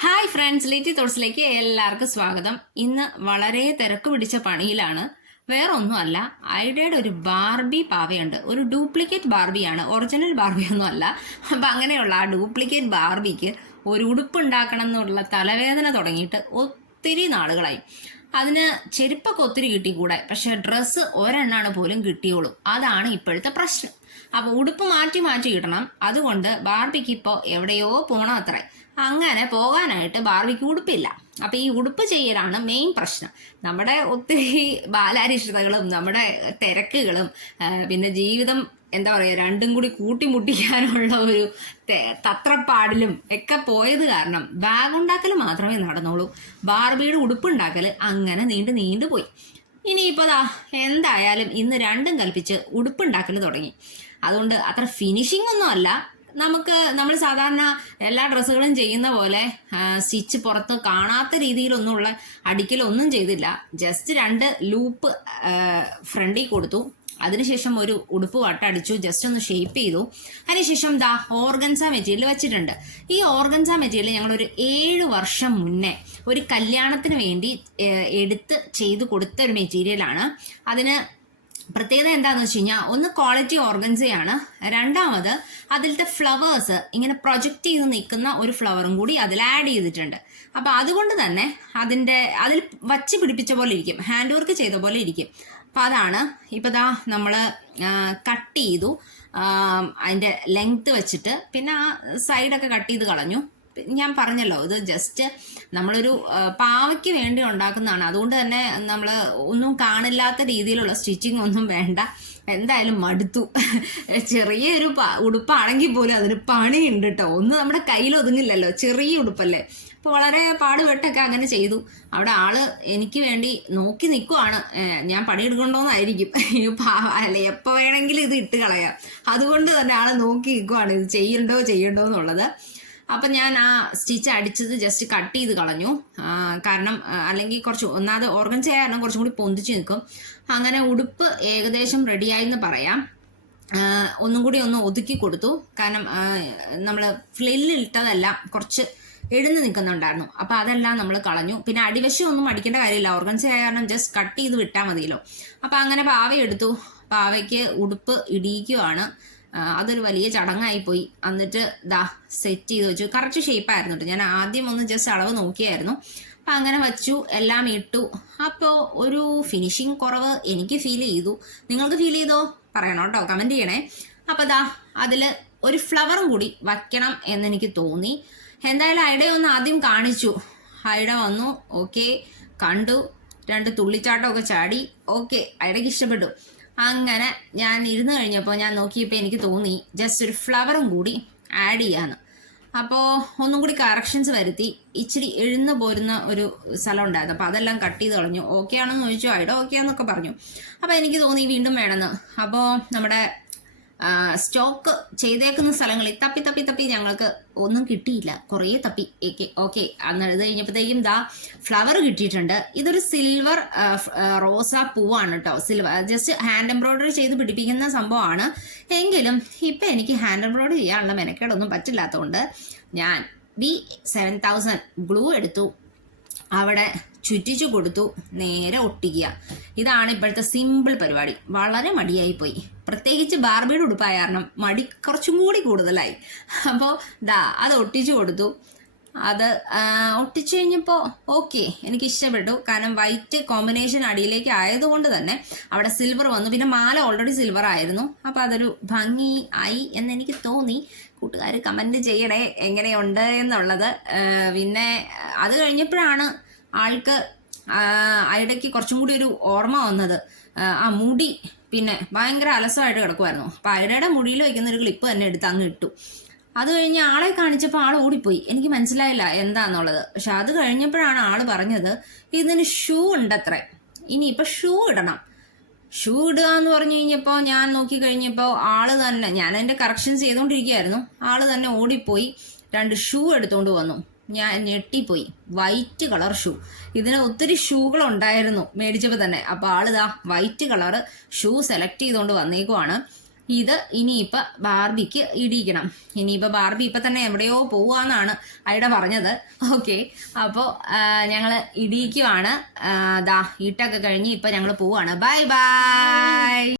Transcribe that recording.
Hi friends Litty തോട്ട്സിലേക്ക് എല്ലാവർക്കും സ്വാഗതം. ഇന്ന് വളരെ തിരക്ക് പിടിച്ച പണിയിലാണ്. വേറെ ഒന്നുമല്ല ഐഡിയയുടെ ഒരു ബാർബി പാവയുണ്ട്. ഒരു ഡ്യൂപ്ലിക്കേറ്റ് ബാർബിയാണ് ഒറിജിനൽ ബാർബി ഒന്നും അല്ല അപ്പം അങ്ങനെയുള്ള ആ ഡ്യൂപ്ലിക്കേറ്റ് ബാർബിക്ക് ഒരു ഉടുപ്പ് ഉണ്ടാക്കണം എന്നുള്ള തലവേദന തുടങ്ങിയിട്ട് ഒത്തിരി നാളുകളായി. അതിന് ചെരുപ്പൊക്കെ ഒത്തിരി കിട്ടിക്കൂടെ? പക്ഷേ ഡ്രസ്സ് ഒരെണ്ണാണ് പോലും കിട്ടിയോളൂ. അതാണ് ഇപ്പോഴത്തെ പ്രശ്നം. അപ്പൊ ഉടുപ്പ് മാറ്റി മാറ്റി ഇടണം. അതുകൊണ്ട് ബാർബിക്ക് ഇപ്പോ എവിടെയോ പോണം അത്രേ. അങ്ങനെ പോകാനായിട്ട് ബാർബിക്ക് ഉടുപ്പില്ല. അപ്പൊ ഈ ഉടുപ്പ് ചെയ്യലാണ് മെയിൻ പ്രശ്നം. നമ്മുടെ ഒത്തിരി ബാലാരിഷ്ടതകളും നമ്മുടെ തിരക്കുകളും പിന്നെ ജീവിതം എന്താ പറയുക രണ്ടും കൂടി കൂട്ടിമുട്ടിക്കാനുള്ള ഒരു തത്രപ്പാടിലും ഒക്കെ പോയത് കാരണം ബാഗ് ഉണ്ടാക്കൽ മാത്രമേ നടന്നുള്ളൂ. ബാർബിയുടെ ഉടുപ്പുണ്ടാക്കൽ അങ്ങനെ നീണ്ടു നീണ്ടു പോയി ഇനിയിപ്പോൾ എന്തായാലും ഇന്ന് രണ്ടും കൽപ്പിച്ച് ഉടുപ്പുണ്ടാക്കൽ തുടങ്ങി. അതുകൊണ്ട് അത്ര ഫിനിഷിംഗ് ഒന്നും അല്ല. നമുക്ക് നമ്മൾ സാധാരണ എല്ലാ ഡ്രസ്സുകളും ചെയ്യുന്ന പോലെ സ്റ്റിച്ച് പുറത്ത് കാണാത്ത രീതിയിലൊന്നുമുള്ള അടിക്കലൊന്നും ചെയ്തില്ല. ജസ്റ്റ് രണ്ട് ലൂപ്പ് ഫ്രണ്ടിൽ കൊടുത്തു. അതിനുശേഷം ഒരു ഉടുപ്പ് വട്ടടിച്ചു ജസ്റ്റ് ഒന്ന് ഷേപ്പ് ചെയ്തു. അതിനുശേഷം ദാ ഓർഗൻസ മെറ്റീരിയൽ വെച്ചിട്ടുണ്ട്. ഈ ഓർഗൻസ മെറ്റീരിയൽ ഞങ്ങൾ ഒരു ഏഴ് വർഷം മുന്നേ ഒരു കല്യാണത്തിന് വേണ്ടി എടുത്ത് ചെയ്തു കൊടുത്ത ഒരു മെറ്റീരിയലാണ് അതിന് പ്രത്യേകത എന്താണെന്ന് വെച്ച് കഴിഞ്ഞാൽ ഒന്ന് ക്വാളിറ്റി ഓർഗൻസയാണ് രണ്ടാമത് അതിലത്തെ ഫ്ലവേഴ്സ് ഇങ്ങനെ പ്രൊജക്റ്റ് ചെയ്ത് നിൽക്കുന്ന ഒരു ഫ്ലവറും കൂടി അതിൽ ആഡ് ചെയ്തിട്ടുണ്ട്. അപ്പൊ അതുകൊണ്ട് തന്നെ അതിന്റെ അതിൽ വച്ച് പിടിപ്പിച്ച പോലെ ഇരിക്കും. ഹാൻഡ് വർക്ക് ചെയ്ത പോലെ ഇരിക്കും. അപ്പൊ അതാണ് ഇപ്പൊ ദാ നമ്മൾ കട്ട് ചെയ്തു. അതിന്റെ ലെങ്ത് വെച്ചിട്ട് പിന്നെ ആ സൈഡൊക്കെ കട്ട് ചെയ്ത് കളഞ്ഞു. ഞാൻ പറഞ്ഞല്ലോ ഇത് ജസ്റ്റ് നമ്മളൊരു പാവയ്ക്ക് വേണ്ടി ഉണ്ടാക്കുന്നതാണ്. അതുകൊണ്ട് തന്നെ നമ്മൾ ഒന്നും കാണില്ലാത്ത രീതിയിലുള്ള സ്റ്റിച്ചിങ് ഒന്നും വേണ്ട. എന്തായാലും മടുത്തു. ചെറിയൊരു ഉടുപ്പാണെങ്കിൽ പോലും അതിന് പണിയുണ്ട് കേട്ടോ ഒന്ന് നമ്മുടെ കയ്യിൽ ഒതുങ്ങില്ലല്ലോ ചെറിയ ഉടുപ്പല്ലേ. അപ്പോൾ വളരെ പാടുപെട്ടൊക്കെ അങ്ങനെ ചെയ്തു. അവിടെ ആൾ എനിക്ക് വേണ്ടി നോക്കി നിൽക്കുവാണ് ഞാൻ പണിയെടുക്കണ്ടോന്നായിരിക്കും. അല്ലെ എപ്പോൾ വേണമെങ്കിലും ഇത് ഇട്ട് കളയാം. അതുകൊണ്ട് തന്നെ ആൾ നോക്കി നിൽക്കുവാണ് ഇത് ചെയ്യണ്ടോ ചെയ്യണ്ടോ എന്നുള്ളത്. അപ്പം ഞാൻ ആ സ്റ്റിച്ച് അടിച്ചത് ജസ്റ്റ് കട്ട് ചെയ്ത് കളഞ്ഞു. കാരണം അല്ലെങ്കിൽ കുറച്ച് ഒന്നാമത് ഓർഗൻ ചെയ്യാൻ കാരണം കുറച്ചും കൂടി പൊന്തിച്ച് നിൽക്കും. അങ്ങനെ ഉടുപ്പ് ഏകദേശം റെഡിയായെന്ന് പറയാം. ഒന്നും കൂടി ഒന്ന് ഒതുക്കി കൊടുത്തു. കാരണം നമ്മൾ ഫ്ലില്ലിട്ടതെല്ലാം കുറച്ച് എഴുന്ന് നിൽക്കുന്നുണ്ടായിരുന്നു. അപ്പൊ അതെല്ലാം നമ്മൾ കളഞ്ഞു. പിന്നെ അടിവശം ഒന്നും അടിക്കേണ്ട കാര്യമില്ല. ഓർഗൻസ് കാരണം ജസ്റ്റ് കട്ട് ചെയ്ത് വിട്ടാൽ മതിയല്ലോ. അപ്പൊ അങ്ങനെ പാവ എടുത്തു. പാവയ്ക്ക് ഉടുപ്പ് ഇടിയിക്കുവാണ്. അതൊരു വലിയ ചടങ്ങായി പോയി എന്നിട്ട് ദാ സെറ്റ് ചെയ്ത് വെച്ചു. കറക്റ്റ് ഷേപ്പ് ആയിരുന്നു കേട്ടോ ഞാൻ ആദ്യം ഒന്ന് ജസ്റ്റ് അളവ് നോക്കിയായിരുന്നു. അപ്പൊ അങ്ങനെ വെച്ചു. എല്ലാം ഇട്ടു. അപ്പോ ഒരു ഫിനിഷിങ് കുറവ് എനിക്ക് ഫീൽ ചെയ്തു. നിങ്ങൾക്ക് ഫീൽ ചെയ്തോ? പറയണം കേട്ടോ കമന്റ് ചെയ്യണേ. അപ്പൊ ദാ അതിൽ ഒരു ഫ്ലവറും കൂടി വയ്ക്കണം എന്നെനിക്ക് തോന്നി. എന്തായാലും ഐഡ ഒന്ന് ആദ്യം കാണിച്ചു. ഐഡ വന്നു. ഓക്കെ കണ്ടു. രണ്ട് തുള്ളിച്ചാട്ടമൊക്കെ ചാടി. ഓക്കെ ഐഡയ്ക്ക് ഇഷ്ടപ്പെട്ടു. അങ്ങനെ ഞാൻ ഇരുന്ന് കഴിഞ്ഞപ്പോൾ ഞാൻ നോക്കിയപ്പോൾ എനിക്ക് തോന്നി ജസ്റ്റ് ഒരു ഫ്ലവറും കൂടി ആഡ് ചെയ്യാന്ന്. അപ്പോൾ ഒന്നും കൂടി കറക്ഷൻസ് വരുത്തി. ഇച്ചിരി എഴുന്ന പോരുന്ന ഒരു സ്ഥലം ഉണ്ടായിരുന്നു. അപ്പോൾ അതെല്ലാം കട്ട് ചെയ്ത് കളഞ്ഞു. ഓക്കെ ആണെന്ന് ചോദിച്ചു. ഐഡ ഓക്കെ ആണെന്നൊക്കെ പറഞ്ഞു. അപ്പോൾ എനിക്ക് തോന്നി വീണ്ടും വേണമെന്ന്. അപ്പോൾ നമ്മുടെ സ്റ്റോക്ക് ചെയ്തേക്കുന്ന സ്ഥലങ്ങളിൽ തപ്പി തപ്പി തപ്പി ഞങ്ങൾക്ക് ഒന്നും കിട്ടിയില്ല. കുറേ തപ്പി. ഓക്കെ. അന്ന് ഇത് കഴിഞ്ഞപ്പോഴത്തേക്കും ദാ ഫ്ലവർ കിട്ടിയിട്ടുണ്ട്. ഇതൊരു സിൽവർ റോസ പൂവാണ് കേട്ടോ. സിൽവർ ജസ്റ്റ് ഹാൻഡ് എംബ്രോയിഡറി ചെയ്ത് പിടിപ്പിക്കുന്ന സംഭവമാണ്. എങ്കിലും ഇപ്പം എനിക്ക് ഹാൻഡ് എംബ്രോയിഡറി ചെയ്യാനുള്ള മെനക്കേടൊന്നും പറ്റില്ലാത്തതുകൊണ്ട് ഞാൻ ബി സെവൻ തൗസൻഡ് ഗ്ലൂ എടുത്തു. അവിടെ ചുറ്റിച്ചു കൊടുത്തു നേരെ ഒട്ടിക്കുക. ഇതാണ് ഇപ്പോഴത്തെ സിമ്പിൾ പരിപാടി. വളരെ മടിയായി പോയി. പ്രത്യേകിച്ച് ബാർബിയുടെ ഉടുപ്പായ കാരണം മടി കുറച്ചും കൂടി കൂടുതലായി. അപ്പോൾ ദാ അത് ഒട്ടിച്ചു കൊടുത്തു. അത് ഒട്ടിച്ചു കഴിഞ്ഞപ്പോൾ ഓക്കെ എനിക്ക് ഇഷ്ടപ്പെട്ടു കാരണം വൈറ്റ് കോമ്പിനേഷൻ അടിയിലേക്ക് ആയതുകൊണ്ട് തന്നെ അവിടെ സിൽവർ വന്നു. പിന്നെ മാല ഓൾറെഡി സിൽവർ ആയിരുന്നു. അപ്പോൾ അതൊരു ഭംഗി ആയി എന്ന് എനിക്ക് തോന്നി. കൂട്ടുകാർ കമന്റ് ചെയ്യണേ എങ്ങനെയുണ്ട് എന്നുള്ളത്. പിന്നെ അത് കഴിഞ്ഞപ്പോഴാണ് ആൾക്ക് അയിടയ്ക്ക് കുറച്ചും കൂടി ഒരു ഓർമ്മ വന്നത്. ആ, മുടി പിന്നെ ഭയങ്കര അലസമായിട്ട് കിടക്കുമായിരുന്നു അപ്പം അയടയുടെ മുടിയിൽ വയ്ക്കുന്ന ഒരു ക്ലിപ്പ് തന്നെ എടുത്ത് അങ്ങ് ഇട്ടു. അത് കഴിഞ്ഞ് ആളെ കാണിച്ചപ്പോൾ ആൾ ഓടിപ്പോയി. എനിക്ക് മനസ്സിലായില്ല എന്താന്നുള്ളത്. പക്ഷെ അത് കഴിഞ്ഞപ്പോഴാണ് ആൾ പറഞ്ഞത് ഇതിന് ഷൂ ഉണ്ടത്രേ. ഇനിയിപ്പോൾ ഷൂ ഇടണം. ഷൂ ഇടുക എന്ന് പറഞ്ഞു കഴിഞ്ഞപ്പോൾ ഞാൻ നോക്കി കഴിഞ്ഞപ്പോൾ ആൾ തന്നെ ഞാൻ എന്റെ കറക്ഷൻസ് ചെയ്തുകൊണ്ടിരിക്കുകയായിരുന്നു ആൾ തന്നെ ഓടിപ്പോയി രണ്ട് ഷൂ എടുത്തുകൊണ്ട് വന്നു. ഞാൻ ഞെട്ടിപ്പോയി. White colour shoe. ഇതിന് ഒത്തിരി ഷൂകൾ ഉണ്ടായിരുന്നു മേടിച്ചപ്പോൾ തന്നെ അപ്പോൾ ആളിതാ വൈറ്റ് കളർ ഷൂ സെലക്ട് ചെയ്തുകൊണ്ട് വന്നേക്കുവാണ്. ഇത് ഇനിയിപ്പോൾ ബാർബിക്ക് ഇടിയിക്കണം. ഇനിയിപ്പോൾ ബാർബി ഇപ്പം തന്നെ എവിടെയോ പോവാന്നാണ് അയുടെ പറഞ്ഞത്. ഓക്കെ. അപ്പോൾ ഞങ്ങൾ ഇടിയിക്കുവാണ്. ദാ ഇട്ടൊക്കെ കഴിഞ്ഞ് ഇപ്പം ഞങ്ങൾ പോവാണ്. Bye bye.